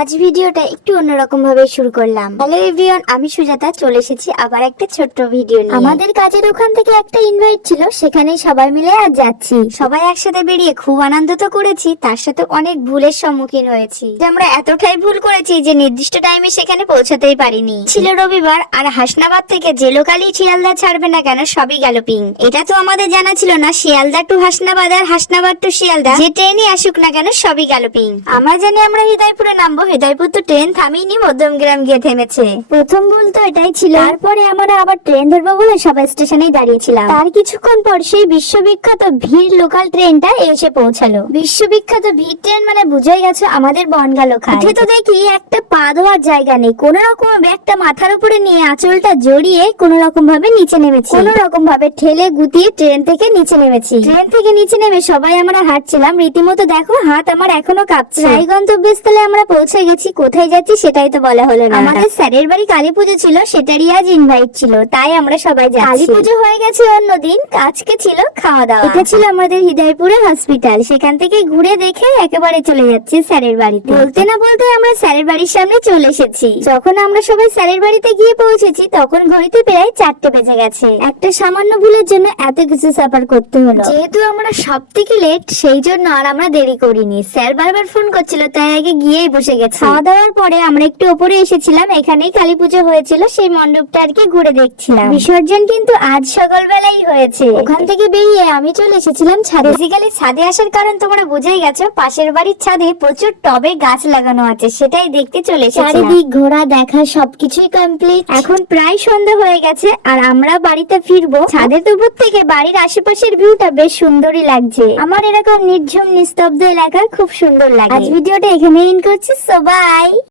আজ ভিডিওটা একটু অন্যরকম ভাবে শুরু করলাম। হ্যালো এভরিওয়ান, আমি সুজাতা চলে এসেছি আবার একটা ছোট্ট ভিডিও নিয়ে। আমাদের কাজের ওখান থেকে একটা ইনভাইট ছিল, সেখানে সবাই মিলে আজ যাচ্ছি। সবাই একসাথে বেরিয়ে খুব আনন্দ তো করেছি, তার সাথে অনেক ভুলের সম্মুখীন হয়েছি। যে আমরা এতটাই ভুল করেছি যে নির্দিষ্ট টাইমে সেখানে পৌঁছাতেই পারিনি। ছিল রবিবার, আর হাসনাবাদ থেকে যে লোকালই শিয়ালদা ছাড়বে না কেন সবই গেল পিং। এটা তো আমাদের জানা ছিল না শিয়ালদা টু হাসনাবাদ আর হাসনাবাদ টু শিয়ালদা যে ট্রেনই আসুক না কেন সবই গেল পিং। আমরা জানি আমরা হৃদয়পুরে নামবো, হৃদয়পুর তো ট্রেন থামিনি, মধ্যমগ্রাম গিয়ে থেমেছে। প্রথম ভুল তো এটাই ছিল। তারপরে আমরা আবার ট্রেন ধরবো বলে সবাই স্টেশনেই দাঁড়িয়েছিলাম। তার কিছুক্ষণ পর সেই বিশ্ববিখ্যাত ভিড় লোকাল ট্রেনটা এসে পৌঁছালো। বিশ্ববিখ্যাত ভিড় ট্রেন মানে বুঝেই গেছে আমাদের বনগা লোকাল। উঠে তো দেখি একটা পা ধোয়ার জায়গা নেই, কোন রকম ব্যাগটা মাথার উপরে নিয়ে আঁচলটা জড়িয়ে কোন রকম ভাবে নিচে নেমেছি। কোন রকম ভাবে ঠেলে গুতিয়ে ট্রেন থেকে নিচে নেমেছি। ট্রেন থেকে নিচে নেমে সবাই আমরা হাঁটছিলাম, রীতিমতো দেখো হাত আমার এখনো কাঁপছে। এই গন্তব্যস্থলে আমরা পৌঁছে গেছি, কোথায় যাচ্ছি সেটাই তো বলা হলো না। আমাদের স্যারের বাড়ি কালী পুজো ছিল, সেটারই আজ ইনভাইট ছিল, তাই আমরা সবাই যাচ্ছি। কালী পুজো হয়ে গেছে অন্যদিন, আজকে ছিল খাওয়া দাওয়া। এটা ছিল আমাদের হৃদয়পুরে হসপিটাল, সেখান থেকে ঘুরে দেখে একেবারে চলে যাচ্ছি স্যারের বাড়িতে। বলতে না বলতে আমরা স্যারের বাড়ির সামনে চলে এসেছি। যখন আমরা সবাই স্যারের বাড়িতে গিয়ে পৌঁছেছি তখন ঘড়িতে প্রায় 4টে বেজে গেছে। একটা সামান্য ভুলের জন্য এত কিছু সাফার করতে হলো। যেহেতু আমরা সব থেকে লেট, সেই জন্য আর আমরা দেরি করিনি। স্যার বারবার ফোন করছিল, তাই আগে গিয়েই বসে গেছি। খাওয়া দাওয়ার পরে আমরা একটু উপরে এসেছিলাম, এখানেই কালী পুজো হয়েছিল, সেই মণ্ডপটা আর কি ঘুরে দেখছিলাম। বিসর্জন কিন্তু আজ সকালবেলাই হয়েছে। ওখান থেকে বেরিয়ে আমি চলে এসেছিলাম ছাদে। বেসিক্যালি ছাদে আসার কারণ তোমরা বুঝেই গেছো, পাশের বাড়ির ছাদে প্রচুর টবে গাছ লাগানো আছে, সেটাই দেখতে চলে এসেছি। চারিদিক ঘোরা দেখা সবকিছুই কমপ্লিট। এখন প্রায় সন্ধ্যা হয়ে গেছে আর আমরা বাড়িতে ফিরবো। ছাদের উপর থেকে বাড়ির আশেপাশের ভিউটা বেশ সুন্দরই লাগছে। আমার এরকম নির্ঝুম নিস্তব্ধ এলাকা খুব সুন্দর লাগে। আজ ভিডিওটা এখানেই এন্ড করছি, সো বাই।